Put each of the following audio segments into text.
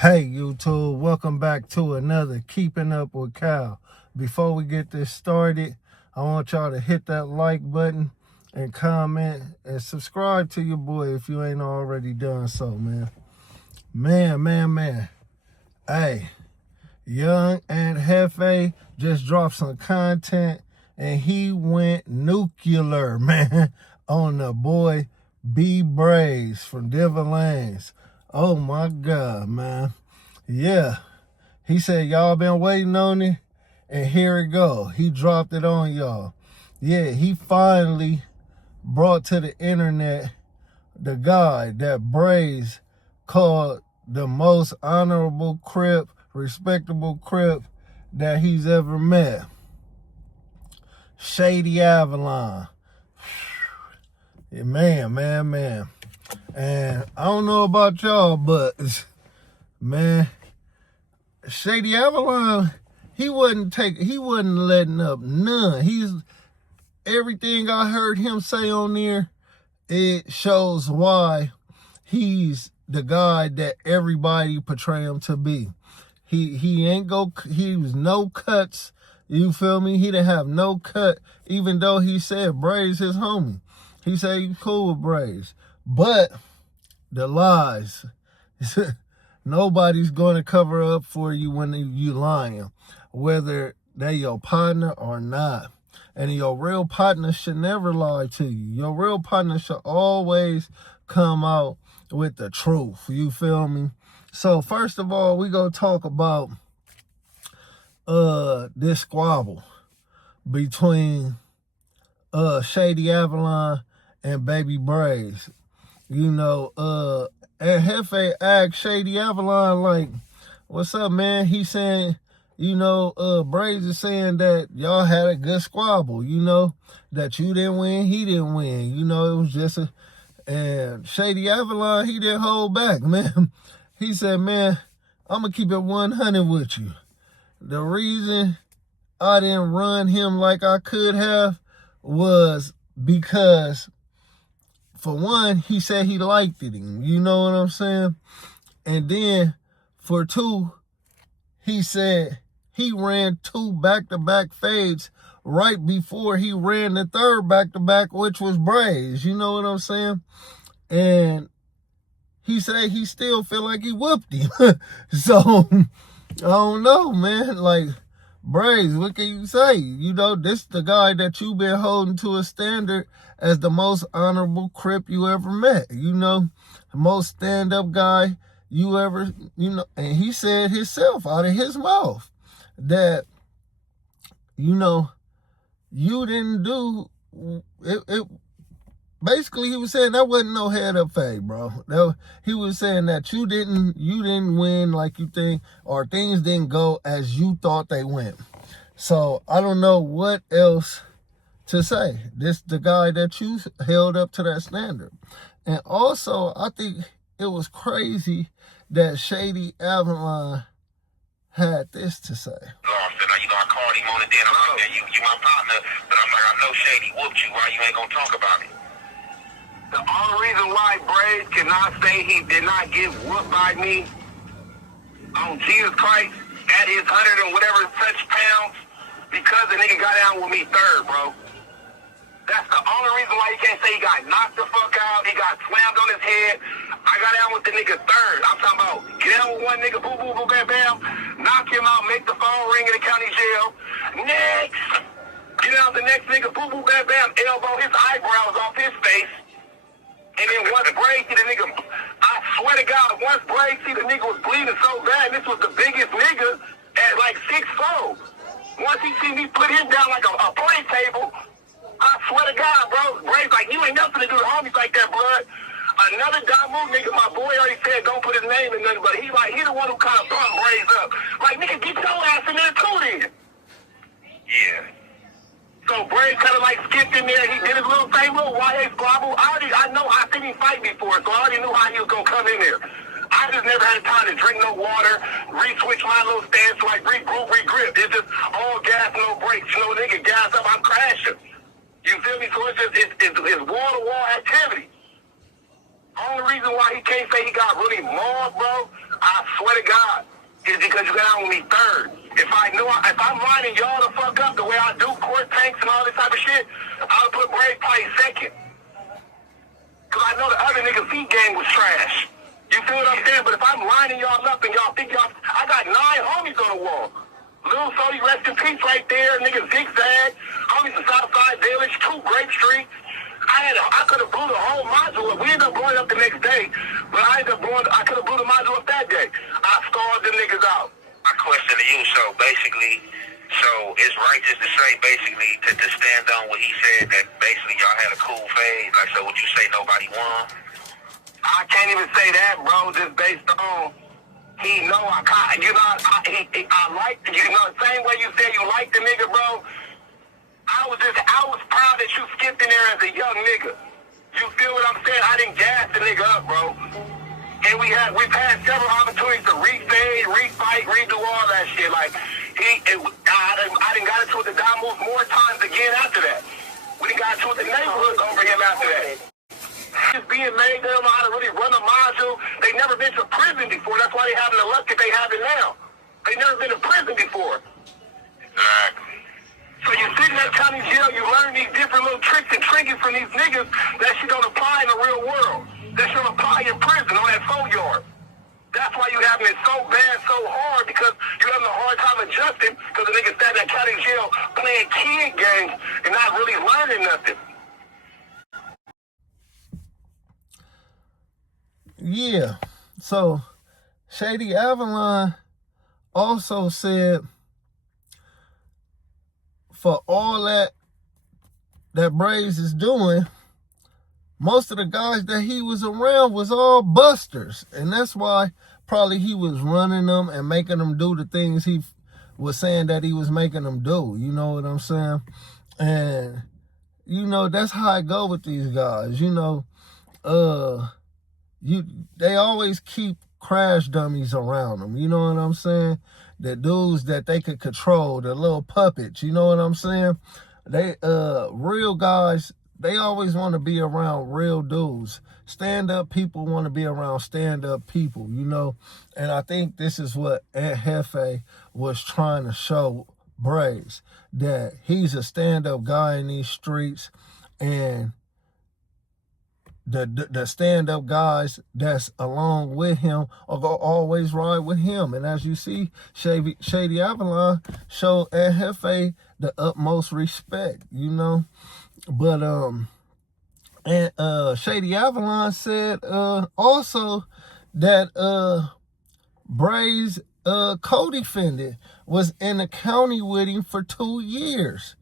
Hey YouTube, welcome back to another Keeping Up with Cal. Before we get this started, I want y'all to hit that like button and comment and subscribe to your boy if you ain't already done so, man. Man. Hey, Young and Jefe just dropped some content and he went nuclear, man, on the boy Braze from Avalon. Oh my God, man. Yeah. He said y'all been waiting on it, and here it go. He dropped it on y'all. Yeah, he finally brought to the internet the guy that Braze called the most honorable Crip, respectable Crip that he's ever met. Shady Avalon. Man. And I don't know about y'all, but man, Shady Avalon, he wasn't letting up none. Everything I heard him say on there, it shows why he's the guy that everybody portray him to be. He was no cuts. You feel me? He didn't have no cut, even though he said Braze his homie. He said he's cool with Braze. But the lies, nobody's going to cover up for you when you lying, whether they your partner or not. And your real partner should never lie to you. Your real partner should always come out with the truth. You feel me? So first of all, we gonna talk about this squabble between Shady Avalon and Baby Braze. You know, and Jefe asked Shady Avalon, like, what's up, man? He saying, you know, Braze is saying that y'all had a good squabble, you know, that you didn't win, he didn't win. You know, it was just and Shady Avalon, he didn't hold back, man. He said, man, I'm going to keep it 100 with you. The reason I didn't run him like I could have was because, for one, he said he liked it. You know what I'm saying? And then, for two, he said he ran 2 back-to-back fades right before he ran the third back-to-back, which was Braze. You know what I'm saying? And he said he still feel like he whooped him. So, I don't know, man. Like, Braze, what can you say? You know, this the guy that you've been holding to a standard as the most honorable Crip you ever met. You know, the most stand-up guy you ever, you know. And he said himself out of his mouth that, you know, you didn't do it. Basically, he was saying that wasn't no head-up fade, bro. He was saying that you didn't win like you think, or things didn't go as you thought they went. So I don't know what else to say. This the guy that you held up to that standard. And also, I think it was crazy that Shady Avalon had this to say. You know, I called him on it then. I'm like, you my partner, but I'm like, I know Shady whooped you. Why you ain't gonna talk about it? The only reason why Braze cannot say he did not get whooped by me on Jesus Christ at his 100 and whatever such pounds, because the nigga got down with me third, bro. That's the only reason why he can't say he got knocked the fuck out, he got slammed on his head. I got down with the nigga third. I'm talking about get down with one nigga, boo, boo, boo, bam, bam, knock him out, make the phone ring in the county jail. Next, get down with the next nigga, boo, boo, bam, bam, elbow his eyebrows off his face. And then once Braze see the nigga, I swear to God, once Braze see the nigga was bleeding so bad, this was the biggest nigga at like 6'4". Once he see me put him down like a play table, I swear to God, bro, Braze like, you ain't nothing to do to homies like that, blood. Another Damu nigga, my boy already said don't put his name in nothing, but he the one who kind of bumped Braze up. Like, nigga, get your ass in there too then. Yeah. So Braze kind of like skipped in there. He did his little YA squabble. I know I seen him fight before, so I already knew how he was gonna come in there. I just never had time to drink no water, re-switch my little stance, like re-grip. It's just all gas, no brakes. You know, nigga, gas up, I'm crashing. You feel me? So it's wall-to-wall activity. Only reason why he can't say he got really mauled, bro, I swear swear to God, it's because you got out with me third. If I'm lining y'all the fuck up the way I do, court tanks and all this type of shit, I would put Braze probably second. Because I know the other nigga feet game was trash. You feel what I'm saying? But if I'm lining y'all up and y'all think y'all, I got 9 homies on the wall. Lil Sody, rest in peace right there. Nigga Zigzag. Homies in Southside Village, 2 Grape Street. I could have blew the whole module up. We ended up blowing up the next day, but I could have blew the module up that day. I starved them niggas out. My question to you, so it's righteous to say basically to stand on what he said, that basically y'all had a cool phase. Like, so would you say nobody won? I can't even say that, bro, just based on he know I like, you know, the same way you said you like the nigga, bro. I was proud that you skipped in there as a young nigga. You feel what I'm saying? I didn't gas the nigga up, bro. And we've had several opportunities to refade, refight, redo all that shit. Like, I done got into it with the Damos more times again after that. We done got into it with the neighborhoods over him after that. Just being made, they don't know how to really run a module. They never been to prison before. That's why they having the luck that they have it now. They never been to prison before. Exactly. So you sit in that county jail, you learn these different little tricks and trinkets from these niggas that shit don't apply in the real world. That shit don't apply in prison on that 4-yard. That's why you having it so bad, so hard, because you having a hard time adjusting because the niggas sat in that county jail playing kid games and not really learning nothing. Yeah. So Shady Avalon also said for all that Braze is doing, most of the guys that he was around was all busters. And that's why probably he was running them and making them do the things he was saying that he was making them do. You know what I'm saying? And, you know, that's how I go with these guys. You know, they always keep crash dummies around them. You know what I'm saying? The dudes that they could control, the little puppets. You know what I'm saying? They, real guys, they always want to be around real dudes. Stand-up people want to be around stand-up people, you know? And I think this is what Jefe was trying to show Braze, that he's a stand-up guy in these streets, and the stand-up guys that's along with him are going to always ride with him. And as you see, Shady Avalon showed Jefe the utmost respect, you know? But, Shady Avalon said, also that, Braze, co-defendant was in the county with him for 2 years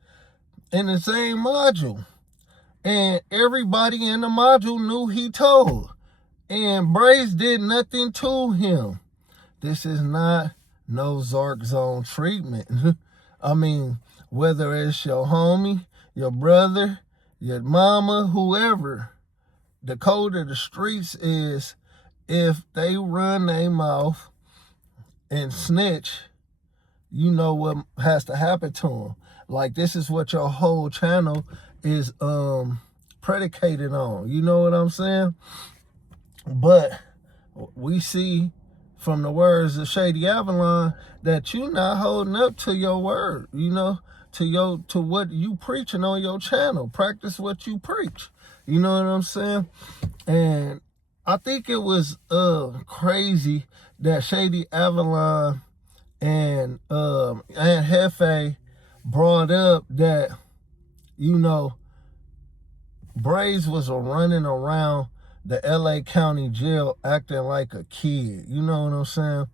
in the same module. And everybody in the module knew he told. And Braze did nothing to him. This is not no Zark Zone treatment. I mean, whether it's your homie, your brother, your mama, whoever, the code of the streets is if they run their mouth and snitch, you know what has to happen to them. Like, this is what your whole channel is predicated on. You know what I'm saying? But we see from the words of Shady Avalon that you're not holding up to your word, you know, to what you preaching on your channel. Practice what you preach. You know what I'm saying? And I think it was crazy that Shady Avalon and Jefe brought up that, you know, Braze was running around the LA County jail acting like a kid. You know what I'm saying?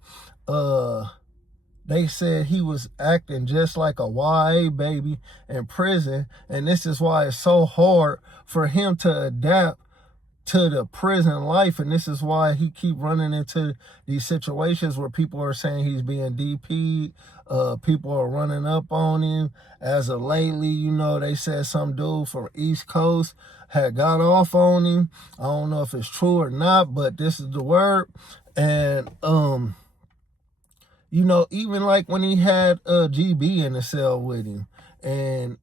They said he was acting just like a YA baby in prison, and this is why it's so hard for him to adapt to the prison life, and this is why he keep running into these situations where people are saying he's being DP'd. People are running up on him. As of lately, you know, they said some dude from East Coast had got off on him. I don't know if it's true or not, but this is the word. And you know, even like when he had GB in the cell with him, and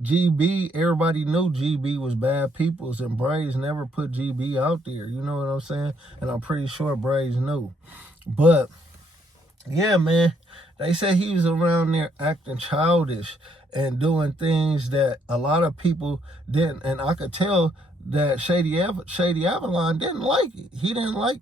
GB, everybody knew GB was bad peoples, and Braze never put GB out there. You know what I'm saying? And I'm pretty sure Braze knew. But yeah, man, they said he was around there acting childish and doing things that a lot of people didn't. And I could tell that Shady Avalon didn't like it. He didn't like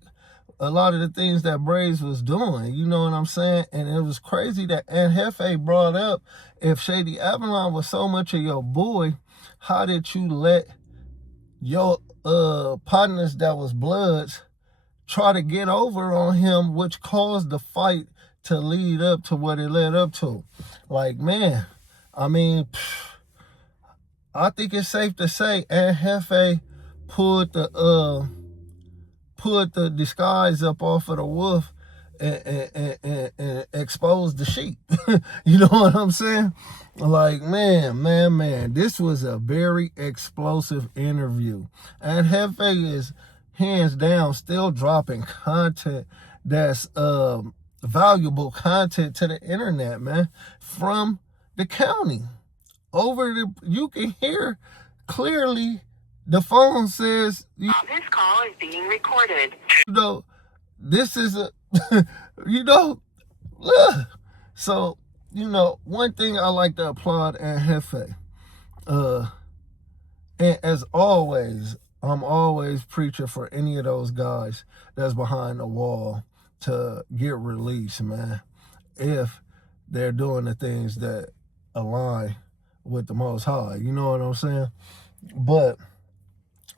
a lot of the things that Braze was doing. You know what I'm saying? And it was crazy that Jefe brought up, if Shady Avalon was so much of your boy, how did you let your partners that was Bloods try to get over on him, which caused the fight to lead up to what it led up to? Like, man, I mean, I think it's safe to say Jefe pulled the disguise up off of the wolf and exposed the sheep. You know what I'm saying? Like, man, this was a very explosive interview. And Jefe is hands down still dropping content that's valuable content to the internet, man, from the county. You can hear clearly the phone says, this call is being recorded. you know, this is a, you know, so, you know, one thing I like to applaud at Jefe, and as always, I'm always preaching for any of those guys that's behind the wall to get released, man, if they're doing the things that align with the Most High. You know what I'm saying? But,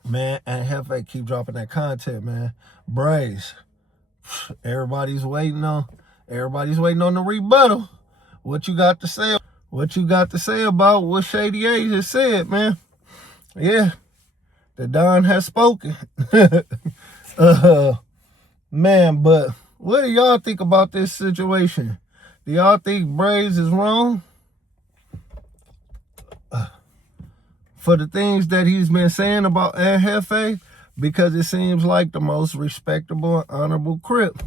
man, and Jefe keep dropping that content, man. Braze, everybody's waiting on the rebuttal. What you got to say? What you got to say about what Shady A just said, man? Yeah, the Don has spoken. Man, but what do y'all think about this situation? Do y'all think Braze is wrong for the things that he's been saying about Jefe? Because it seems like the most respectable and honorable Crip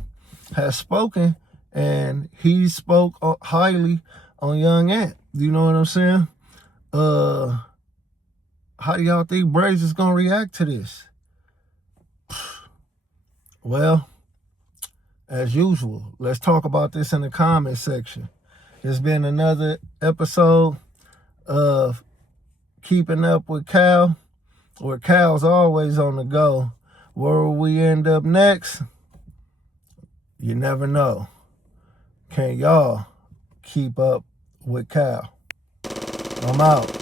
has spoken, and he spoke highly on Young Ant. You know what I'm saying? How do y'all think Braze is going to react to this? Well, as usual, let's talk about this in the comment section. It's been another episode of Keeping Up with Cal, where Cal's always on the go. Where will we end up next? You never know. Can y'all keep up with Cal? I'm out.